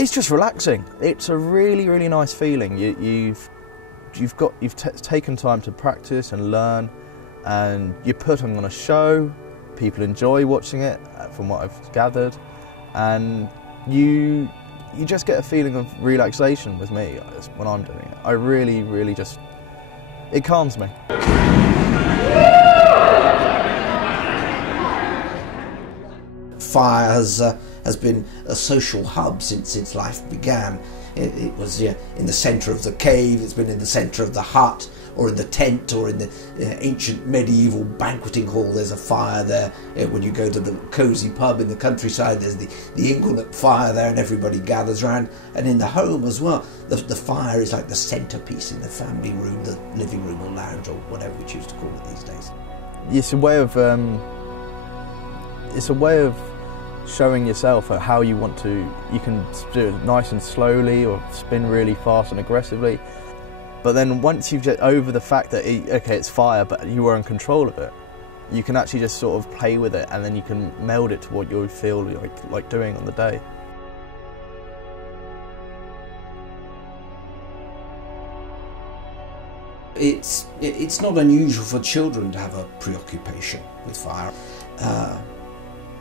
It's just relaxing. It's a really, really nice feeling. You've taken time to practice and learn, and you're putting on a show. People enjoy watching it, from what I've gathered, and you just get a feeling of relaxation with me when I'm doing it. I really, really just, it calms me. Fire has been a social hub since its life began. It was in the centre of the cave, it's been in the centre of the hut, or in the tent, or in the ancient medieval banqueting hall. There's a fire there. When you go to the cosy pub in the countryside, there's the inglenook fire there, and everybody gathers around. And in the home as well, the fire is like the centrepiece in the family room, the living room or lounge, or whatever we choose to call it these days. It's a way of showing yourself how you want to. You can do it nice and slowly, or spin really fast and aggressively. But then once you've just over the fact that okay, it's fire, but you are in control of it, you can actually just sort of play with it, and then you can meld it to what you feel like doing on the day. It's not unusual for children to have a preoccupation with fire.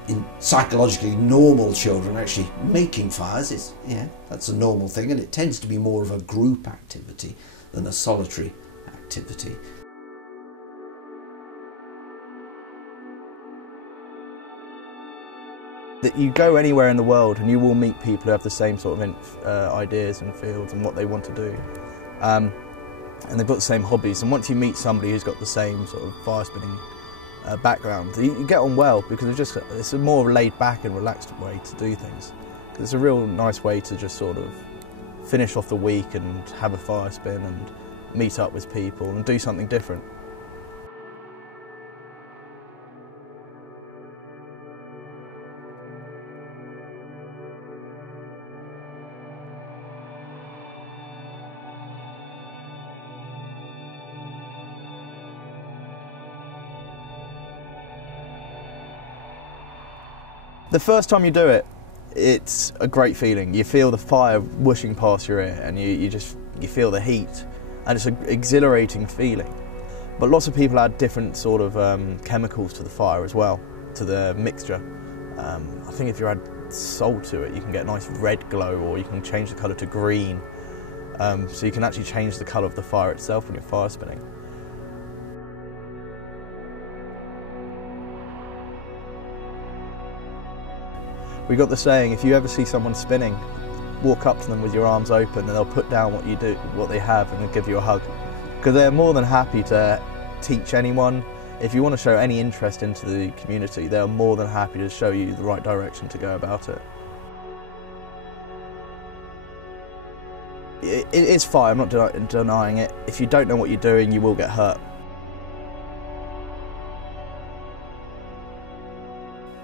In psychologically normal children, actually making fires that's a normal thing, and it tends to be more of a group activity than a solitary activity. That you go anywhere in the world and you will meet people who have the same sort of ideas and fields and what they want to do, and they've got the same hobbies. And once you meet somebody who's got the same sort of fire spinning background, you get on well, because it's a more laid back and relaxed way to do things. It's a real nice way to just sort of finish off the week and have a fire spin and meet up with people and do something different. The first time you do it, it's a great feeling. You feel the fire whooshing past your ear, and you feel the heat, and it's an exhilarating feeling. But lots of people add different sort of chemicals to the fire as well, to the mixture. I think if you add salt to it, you can get a nice red glow, or you can change the colour to green. So you can actually change the colour of the fire itself when you're fire spinning. We got the saying, if you ever see someone spinning, walk up to them with your arms open, and they'll put down what they have, and they'll give you a hug. Because they're more than happy to teach anyone. If you want to show any interest into the community, they're more than happy to show you the right direction to go about it. It is fire, I'm not denying it. If you don't know what you're doing, you will get hurt.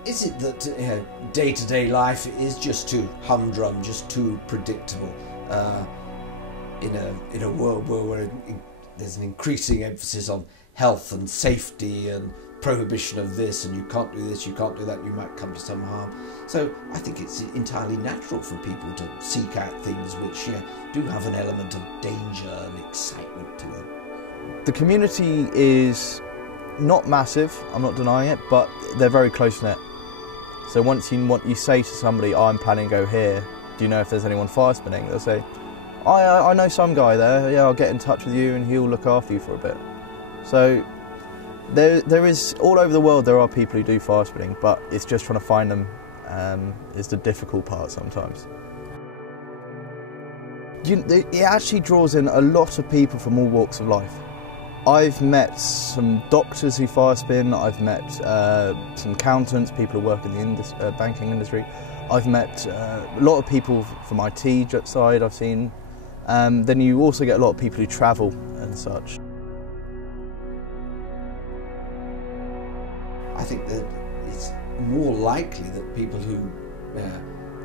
Is it that day-to-day life is just too humdrum, just too predictable, in a world where there's an increasing emphasis on health and safety and prohibition of this, and you can't do this, you can't do that, you might come to some harm. So I think it's entirely natural for people to seek out things which do have an element of danger and excitement to them. The community is not massive, I'm not denying it, but they're very close-knit. So once you say to somebody, I'm planning to go here, do you know if there's anyone fire spinning? They'll say, I know some guy there, yeah, I'll get in touch with you and he'll look after you for a bit. So there is, all over the world there are people who do fire spinning, but it's just trying to find them is the difficult part sometimes. It actually draws in a lot of people from all walks of life. I've met some doctors who fire spin, I've met some accountants, people who work in the banking industry. I've met a lot of people from IT side I've seen. Then you also get a lot of people who travel and such. I think that it's more likely that people who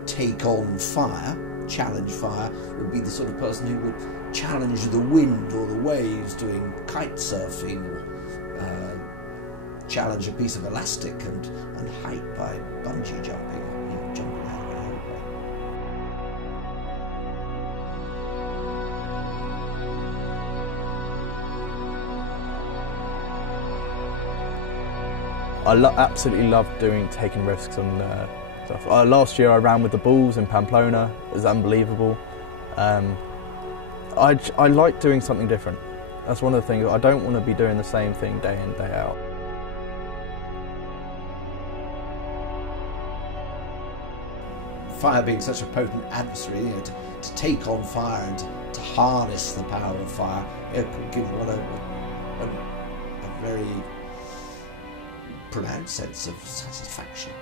take on fire, challenge fire, would be the sort of person who would challenge the wind or the waves doing kite surfing, or challenge a piece of elastic and height by bungee jumping, jumping out of an aeroplane. absolutely love taking risks on stuff. Last year I ran with the bulls in Pamplona. It was unbelievable. I like doing something different. That's one of the things. I don't want to be doing the same thing day in, day out. Fire being such a potent adversary, you know, to take on fire and to harness the power of fire, it could give one a very pronounced sense of satisfaction.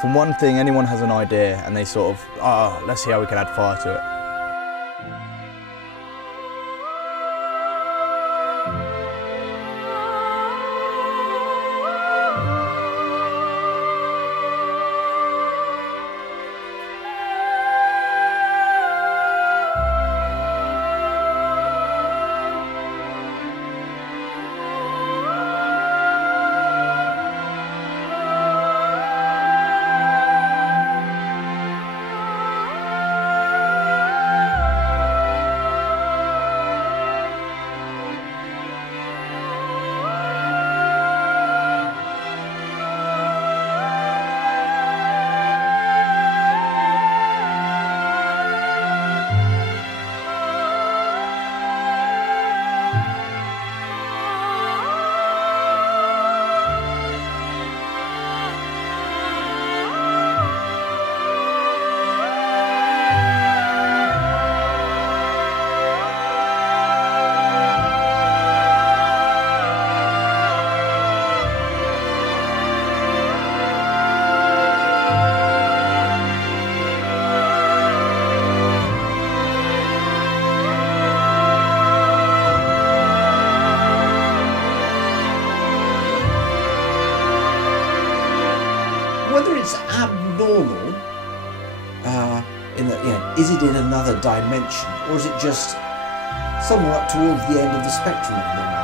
From one thing, anyone has an idea and they sort of, let's see how we can add fire to it. Whether it's abnormal, is it in another dimension, or is it just somewhere up towards the end of the spectrum of normality?